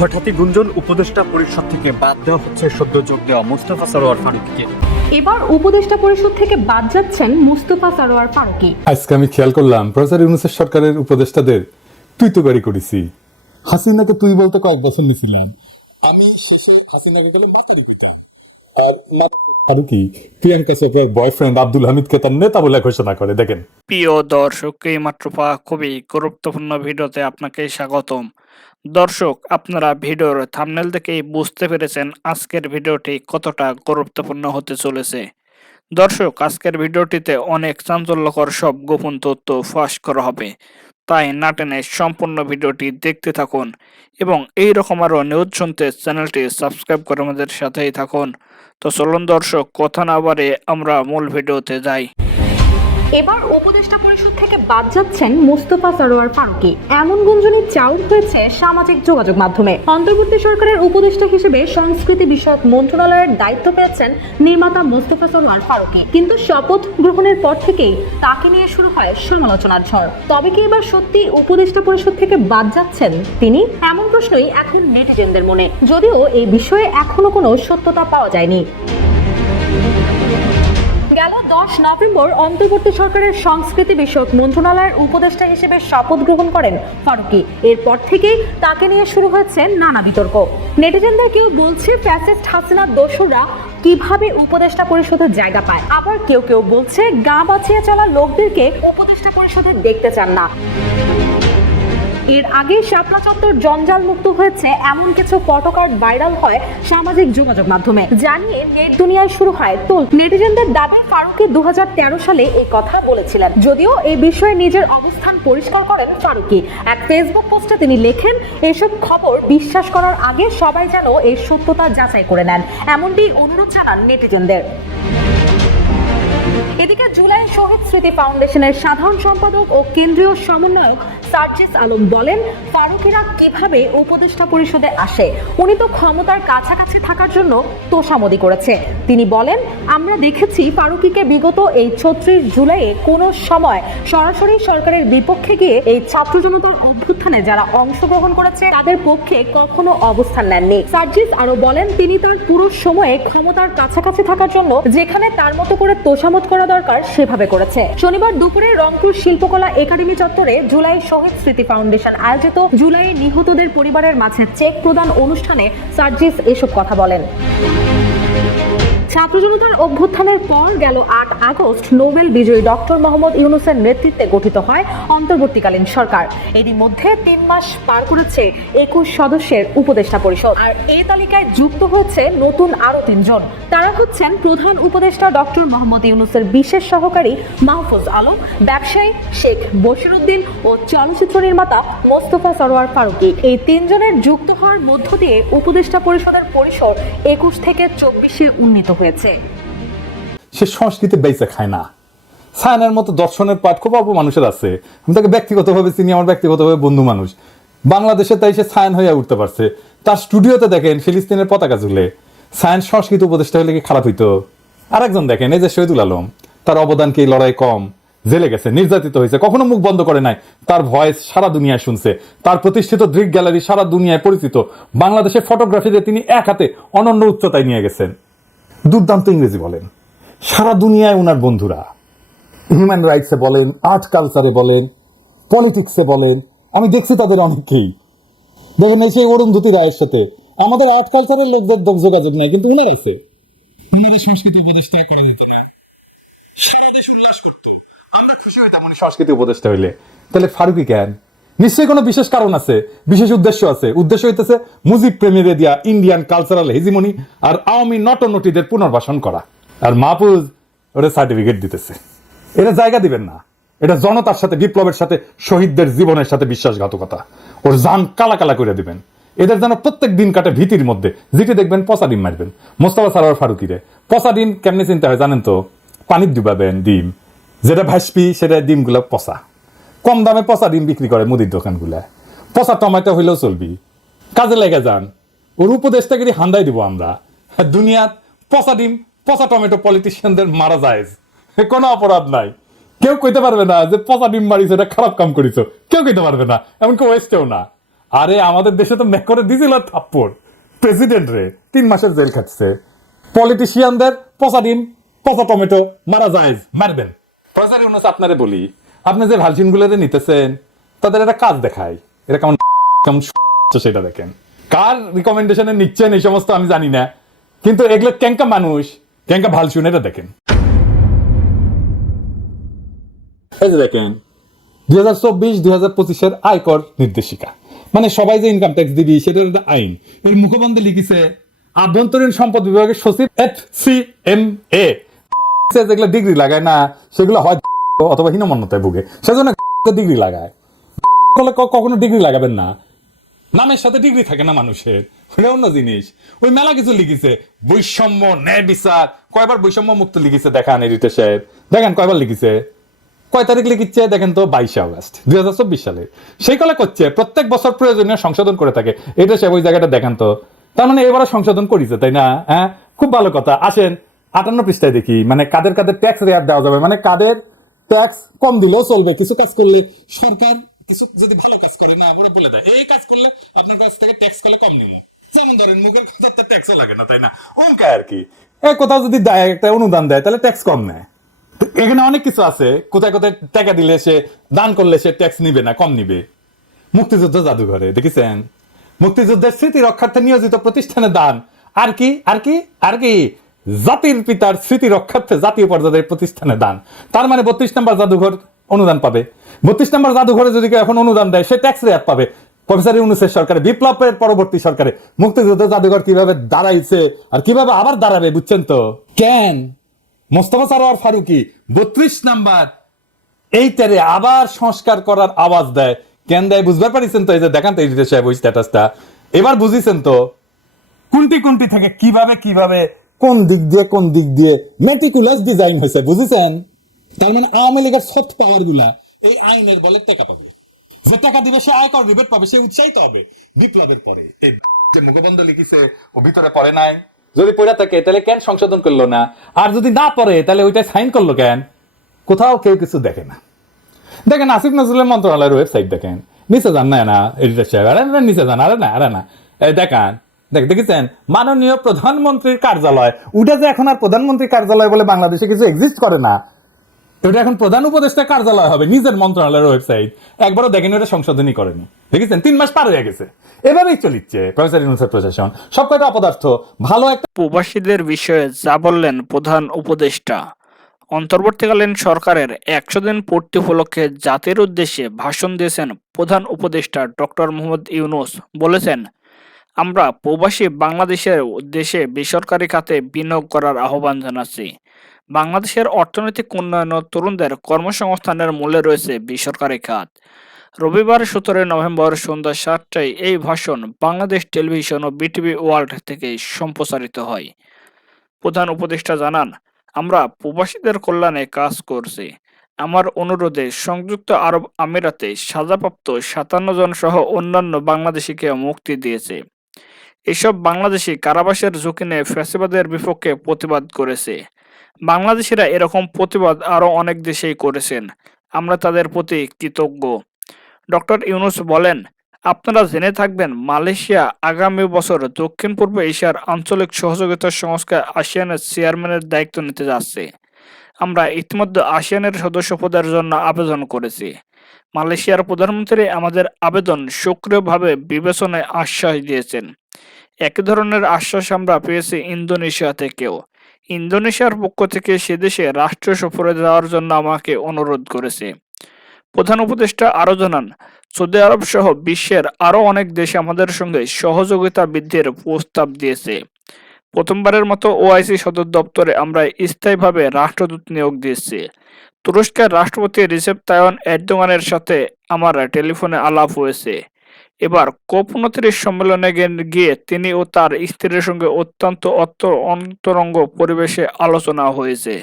হঠাৎই গুঞ্জন উপদেষ্টা পরিষদ থেকে বাদ দেওয়া হচ্ছে সদ্য যোগ দেওয়া মোস্তফা সরোয়ার ফারুকীকে। এবার উপদেষ্টা পরিষদ থেকে বাদ যাচ্ছেন মোস্তফা সরোয়ার ফারুকী। আজকে আমি খেয়াল করলাম প্রফেসর ইউনূসের সরকারের উপদেষ্টাদের তুই তো গাড়ি করেছি। হাসিনাকে তুই বলতে কয়েক বছর নিয়েছিলাম, আমি শেষে হাসিনাকে গেলে মাতারি পিতা। আর ফারুকী প্রিয়াঙ্কা চোপড়ার বয়ফ্রেন্ড আব্দুল হামিদকে তার নেতা বলে ঘোষণা করে। দেখেন প্রিয় দর্শক, এই মাত্র পাওয়া খুবই গুরুত্বপূর্ণ ভিডিওতে আপনাকে স্বাগতম। দর্শক, আপনারা ভিডিওর থাম্বনেল দেখেই বুঝতে পেরেছেন আজকের ভিডিওটি কতটা গুরুত্বপূর্ণ হতে চলেছে। দর্শক, আজকের ভিডিওটিতে অনেক চাঞ্চল্যকর সব গোপন তথ্য ফাঁস করা হবে, তাই না টেনে সম্পূর্ণ ভিডিওটি দেখতে থাকুন এবং এই রকম আরও নিউজ শুনতে চ্যানেলটি সাবস্ক্রাইব করে আমাদের সাথেই থাকুন। তো চলুন দর্শক, কথা না বাড়ে আমরা মূল ভিডিওতে যাই। এবার উপদেষ্টা পরিষদ থেকে বাদ যাচ্ছেন মোস্তফা সরোয়ার ফারুকী, এমন গুঞ্জনই চাউর হয়েছে সামাজিক যোগাযোগ মাধ্যমে। অন্তর্বর্তী সরকারের উপদেষ্টা হিসেবে সংস্কৃতি বিষয়ক মন্ত্রণালয়ের দায়িত্ব পেয়েছেন নির্মাতা মোস্তফা সরোয়ার ফারুকী, কিন্তু শপথ গ্রহণের পর থেকেই তাকে নিয়ে শুরু হয় সমালোচনার ঝড়। তবে কি এবার সত্যি উপদেষ্টা পরিষদ থেকে বাদ যাচ্ছেন তিনি? এমন প্রশ্নই এখন নেটিজেনদের মনে, যদিও এই বিষয়ে এখনো কোনো সত্যতা পাওয়া যায়নি। গেল 10 নভেম্বর অন্তর্বর্তী সরকারের সংস্কৃতি বিষয়ক মন্ত্রণালয়ের উপদেষ্টা হিসেবে শপথ গ্রহণ করেন ফারুকী। এরপর থেকেই তাকে নিয়ে শুরু হয়েছে নানা বিতর্ক। নেটিজেনদের কেউ বলছে ফ্যাসিস্ট হাসিনার দোসররা কিভাবে উপদেষ্টা পরিষদের জায়গা পায়, আবার কেউ কেউ বলছে গা বাঁচিয়ে চলা লোকদেরকে উপদেষ্টা পরিষদে দেখতে চান না। এর আগে শাপলা চত্বর জঞ্জাল মুক্ত হয়েছে এমন কিছু ফটোকার্ড ভাইরাল হয় সামাজিক যোগাযোগ মাধ্যমে, জানিয়ে নেট দুনিয়ায় শুরু হয় তোল। নেটিজেনদের দাবি ফারুকী 2013 সালে এই কথা বলেছিলেন, যদিও এই বিষয়ে নিজের অবস্থান পরিষ্কার করেন ফারুকী। এক ফেসবুক পোস্টে তিনি লেখেন, এসব খবর বিশ্বাস করার আগে সবাই যেন এর সত্যতা যাচাই করে নেন, এমনটি অনুরোধ জানান নেটিজেনদের। এদিকে জুলাই শহীদ স্মৃতি ফাউন্ডেশনের সাধারণ সম্পাদক ও কেন্দ্রীয় সমন্বয়ক সার্জিস আলম বলেন, ফারুকীরা কিভাবে উপদেষ্টা পরিষদে আসে? উনি তো ক্ষমতার কাছাকাছি থাকার জন্য তোষামোদি করেছে। তিনি বলেন, আমরা দেখেছি ফারুকীকে বিগত এই 36 জুলাইয়ে কোনো সময় সরাসরি সরকারের বিপক্ষে গিয়ে এই ছাত্র জনতার অভ্যুত্থানে যারা অংশগ্রহণ করেছে তাদের পক্ষে কখনো অবস্থান নেননি। সার্জিস আরো বলেন, তিনি তার পুরো সময়ে ক্ষমতার কাছাকাছি থাকার জন্য যেখানে তার মতো করে তোষামোদ করা দরকার সেভাবে করেছে। শনিবার দুপুরে রংপুর শিল্পকলা একাডেমি চত্বরে জুলাই শহীদ স্মৃতি ফাউন্ডেশন আয়োজিত জুলাই নিহতদের পরিবারের মাঝে চেক প্রদান অনুষ্ঠানে সার্জিস এসব কথা বলেন। ছাত্র জনতার অভ্যুত্থানের পর গেল 8 আগস্ট নোবেল বিজয়ী ডক্টর মোহাম্মদ ইউনূসের নেতৃত্বে গঠিত হয় অন্তর্বর্তীকালীন সরকার। এরই মধ্যে 3 মাস পার করেছে 21 সদস্যের উপদেষ্টা পরিষদ, আর এই তালিকায় যুক্ত হয়েছে নতুন আরো 3 জন। তারা হচ্ছেন প্রধান উপদেষ্টা ডক্টর মোহাম্মদ ইউনূসের বিশেষ সহকারী মাহফুজ আলম, ব্যবসায়ী শেখ বশিরউদ্দিন ও চলচ্চিত্র নির্মাতা মোস্তফা সরোয়ার ফারুকী। এই 3 জনের যুক্ত হওয়ার মধ্য দিয়ে উপদেষ্টা পরিষদের পরিসর 21 থেকে 24-এ উন্নীত হয়েছে। সে সংস্কৃতি বেঁচে খায় না। সায়নের মতো দর্শনের পাঠ খুব অল্প মানুষের আছে। আমি তাকে ব্যক্তিগতভাবে চিনি, আমার ব্যক্তিগতভাবে বন্ধু মানুষ। বাংলাদেশে তাই সে সায়ন হয়ে উঠতে পারছে। তার স্টুডিওতে দেখেন ফিলিস্তিনের পতাকা ঝুলে। সায়ন সংস্কৃতি উপদেষ্টা হলে কি খারাপ হইতো? আরেকজন দেখেন, এই যে শহীদুল আলম, তার অবদান কি লড়াই কম? জেলে গেছে, নির্যাতিত হয়েছে, কখনো মুখ বন্ধ করে নাই। তার ভয়েস সারা দুনিয়ায় শুনছে। তার প্রতিষ্ঠিত দৃক গ্যালারি সারা দুনিয়ায় পরিচিত। বাংলাদেশের ফটোগ্রাফিতে তিনি এক হাতে অনন্য উচ্চতায় নিয়ে গেছেন। দুর্দান্ত ইংরেজি বলেন। সারা দুনিয়ায় ওনার বন্ধুরা, হিউম্যান রাইটসে বলেন, আর্ট কালচারে বলেন, পলিটিক্সে বলেন, আমি দেখছি তাদের অনেককেই। দেখেন এই সেই অরুন্ধতী রায়ের সাথে আমাদের আর্ট কালচারের লোকদের যোগাযোগ নাই, কিন্তু উনার আছে। উনারই সংস্কৃতি উপদেষ্টা করে দিত না, সারা দেশ উল্লাস করতো। আমরা খুশি হইতাম উনি সংস্কৃতি উপদেষ্টা হইলে। তাহলে ফারুকী কেন? নিশ্চয়ই কোনো বিশেষ কারণ আছে, বিশেষ উদ্দেশ্য আছে। উদ্দেশ্য হইতেছে মুজিব প্রেমীদের দিয়া ইন্ডিয়ান কালচারাল হেজিমনি আর আওয়ামী নটনটিদের পুনর্বাসন করা। আর মাহফুজ ওরা সার্টিফিকেট দিতেছে। এটা জায়গা দিবেন না। এটা জনতার সাথে, বিপ্লবের সাথে, শহীদদের জীবনের সাথে বিশ্বাসঘাতকতা। ওর জান কালা কালা করে দিবেন। এদের যেন প্রত্যেক দিন কাটে ভীতির মধ্যে। যেটি দেখবেন পচা ডিম মারবেন। মোস্তফা সরোয়ার ফারুকীরে পচা ডিম কেমনে চিন্তা হয় জানেন তো? পানির ডুবাবেন ডিম, যেটা ভাসপি সেটা ডিমগুলো পচা। কম দামে পচা ডিম বিক্রি করে মুদির দোকানগুলায়। পচা টমেটো হইলেও চলবি, কাজে লেগে যান। ওর উপদেশটাকে হান্দাই দিব আমরা। দুনিয়াত পচা ডিম, পচা টমেটো পলিটিশিয়ানদের মারা যায়, কোনো অপরাধ নাই। কেউ কইতে পারবে না যে পচা ডিম মারিস, এটা খারাপ কাম করিস, কেউ কইতে পারবে না, এমনকি ওয়েস্টেও না। আরে আমাদের দেশে তো মেক করে দিছিল থাপ্পড় প্রেসিডেন্ট রে, 3 মাসের জেল খাটছে। পলিটিশিয়ানদের পচা ডিম পচা টমেটো মারা যায়, মারবেন। প্রফেসর ইউনূস আপনারে বলি, আপনি যে ভ্যাকসিন গুলো নিতেছেন তাদের একটা কাজ দেখায়, এটা কেমন কেমন সেটা দেখেন। কার রিকমেন্ডেশনে নিচ্ছেন এই সমস্ত আমি জানি না, কিন্তু এগুলো ক্যাঙ্কা মানুষ ক্যাঙ্কা ভাল শুনে এটা দেখেন। এই যে দেখেন 2024-2025 আয়কর নির্দেশিকা, মানে সবাই যে ইনকাম ট্যাক্স দিবি সেটার একটা আইন। এর মুখবন্ধে লিখিছে আভ্যন্তরীণ সম্পদ বিভাগের সচিব FCMA। যেগুলো ডিগ্রি লাগায় না সেগুলো হয় অথবা হীনমন্যতায় ভুগে, সেজন্য ডিগ্রি লাগায়। কখনো ডিগ্রি লাগাবেন না, নামের সাথে ডিগ্রি থাকে না মানুষের, সেটা অন্য জিনিস। ওই মেলা কিছু লিখিছে, বৈষম্য ন্যায় বিচার, কয়বার বৈষম্য মুক্ত লিখিছে দেখান এডিটর সাহেব, দেখেন কয়বার লিখিছে, কয় তারিখ লিখিচ্ছে দেখেন তো, 22 আগস্ট 2024 সালে। সেই কলে করছে প্রত্যেক বছর প্রয়োজনীয় সংশোধন করে থাকে, এটা সে ওই জায়গাটা দেখেন তো। তার মানে এবারে সংশোধন করেছে, তাই না? হ্যাঁ, খুব ভালো কথা। আসেন 58 পৃষ্ঠায় দেখি, মানে কাদের কাদের ট্যাক্স রেয়ার দেওয়া যাবে, মানে কাদের ট্যাক্স কম দিলেও চলবে, কিছু কাজ করলে সরকার কিছু যদি ভালো কাজ করে না ওরা বলে দেয় এই কাজ করলে আপনার কাছ থেকে ট্যাক্স করলে কম নিব। যেমন ধরেন মুখের কথাতে ট্যাক্সও লাগে না, তাই না? অঙ্কা আর কি। এই কোথাও যদি দেয় একটা অনুদান দেয় তাহলে ট্যাক্স কম নেয়। এখানে অনেক কিছু আছে, কোথায় কোথায় টাকা দিলে সে দান করলে সে ট্যাক্স নিবে না, কম নিবে। মুক্তিযুদ্ধ জাদুঘরে দেখেছেন, মুক্তিযুদ্ধের স্মৃতি রক্ষার্থে নিয়োজিত প্রতিষ্ঠানে দান। আর কি আর কি আর কি, জাতির পিতার স্মৃতি রক্ষার্থে জাতীয় পর্যায়ের প্রতিষ্ঠানে দান। তার মানে 32 নম্বর জাদুঘর অনুদান পাবে। 32 নম্বর জাদুঘরে যদি কেউ এখন অনুদান দেয় সে ট্যাক্স রেয়াত পাবে। প্রফেসর ইউনূসের সরকারে, বিপ্লবের পরবর্তী সরকারে মুক্তিযুদ্ধ জাদুঘর কিভাবে দাঁড়াইছে আর কিভাবে আবার দাঁড়াবে বুঝছেন তো? কেন মোস্তফা সরোয়ার ফারুকী 32 নাম্বার এইটারে আবার সংস্কার করার আওয়াজ দেয়, কেন দেয় বুঝতে পারিছেন তো? এই যে দেখান তো এডিটর সাহেব ওই স্ট্যাটাসটা, এবার বুঝিছেন তো কোনটি কোনটি থেকে কিভাবে কিভাবে কোন দিক দিয়ে মেটিকুলাস ডিজাইন হয়েছে, বুঝেছেন? তার মানে আওয়ামী লীগের সফট পাওয়ার গুলা এই আইনের বলে টাকা পাবে, যে টাকা দিবে সে আয়কর রিবেট পাবে, সে উৎসাহিত হবে। বিপ্লবের পরে এই যে মুখবন্ধ লিখিছে ও ভিতরে পড়ে নাই, যদি পড়ে থাকে তাহলে কেন সংশোধন করলো না? আর যদি না পড়ে তাহলে ওইটা সাইন করলো কেন? কোথাও কেউ কিছু দেখে না। দেখেন আসিফ নজরুলের মন্ত্রণালয়ের ওয়েবসাইট দেখেন, নিচে যান না এডিটর সাহেব, আরে না নিচে যান, আরে না দেখান, দেখেছেন মাননীয় প্রধানমন্ত্রীর কার্যালয়। ওটা যে এখন আর প্রধানমন্ত্রীর কার্যালয় বলে বাংলাদেশে কিছু এক্সিস্ট করে না, এটা এখন প্রধান উপদেষ্টা কার্যালয় হবে, নিজের মন্ত্রণালয়ের ওয়েবসাইট। একবারও দেখেন ওটা সংশোধনই করেনি, দেখেছেন 3 মাস পার হয়ে গেছে, এভাবেই চলিচ্ছে প্রফেসর ইউনূসের প্রশাসন। সব কয়টা অপদার্থ। ভালো একটা প্রবাসীদের বিষয়ে যা বললেন প্রধান উপদেষ্টা। অন্তর্বর্তীকালীন সরকারের 100 দিন পূর্তি উপলক্ষে জাতির উদ্দেশ্যে ভাষণ দিয়েছেন প্রধান উপদেষ্টা ডক্টর মোহাম্মদ ইউনূস। বলেছেন, আমরা প্রবাসী বাংলাদেশের দেশে বেসরকারি খাতে বিনিয়োগ করার আহ্বান জানাচ্ছি। বাংলাদেশের অর্থনৈতিক উন্নয়ন ও তরুণদের কর্মসংস্থানের মূলে রয়েছে বেসরকারি খাত। রবিবার 17 নভেম্বর সন্ধ্যা 7টায় এই ভাষণ বাংলাদেশ টেলিভিশন ও বিটিভি ওয়ার্ল্ড থেকে সম্প্রচারিত হয়। প্রধান উপদেষ্টা জানান, আমরা প্রবাসীদের কল্যাণে কাজ করছি। আমার অনুরোধে সংযুক্ত আরব আমিরাতে সাজাপ্রাপ্ত 57 জন সহ অন্যান্য বাংলাদেশিকে মুক্তি দিয়েছে। এসব বাংলাদেশি কারাবাসের ঝুঁকি নিয়ে ফ্যাসিবাদের বিপক্ষে প্রতিবাদ করেছে। বাংলাদেশিরা এরকম প্রতিবাদ আরও অনেক দেশেই করেছেন, আমরা তাদের প্রতি কৃতজ্ঞ। ডক্টর ইউনূস বলেন, আপনারা জেনে থাকবেন মালয়েশিয়া আগামী বছর দক্ষিণ পূর্ব এশিয়ার আঞ্চলিক সহযোগিতা সংস্থা আসিয়ানের চেয়ারম্যানের দায়িত্ব নিতে যাচ্ছে। আমরা ইতিমধ্যে আসিয়ানের সদস্যপদের জন্য আবেদন করেছি। মালয়েশিয়ার প্রধানমন্ত্রী আমাদের আবেদন সক্রিয়ভাবে বিবেচনায় আশ্বাস দিয়েছেন। একই ধরনের আশ্বাস আমরা পেয়েছি ইন্দোনেশিয়া থেকেও। ইন্দোনেশিয়ার পক্ষ থেকে সেদেশে রাষ্ট্রীয় সফরে যাওয়ার জন্য আমাকে অনুরোধ করেছে। প্রধান উপদেষ্টা আরও জানান, সৌদি আরব সহ বিশ্বের আরও অনেক দেশ আমাদের সঙ্গে সহযোগিতা বৃদ্ধির প্রস্তাব দিয়েছে। প্রথমবারের মতো ওআইসি সদর দপ্তরে আমরা স্থায়ীভাবে রাষ্ট্রদূত নিয়োগ দিয়েছি। তুরস্কের রাষ্ট্রপতি রিসেপ তাইয়িপ এরদোগানের সাথে আমার টেলিফোনে আলাপ হয়েছে। এবার COP29 সম্মেলনে গিয়ে তিনি ও তার স্ত্রীর সঙ্গে অত্যন্ত অন্তরঙ্গ পরিবেশে আলোচনা হয়েছে।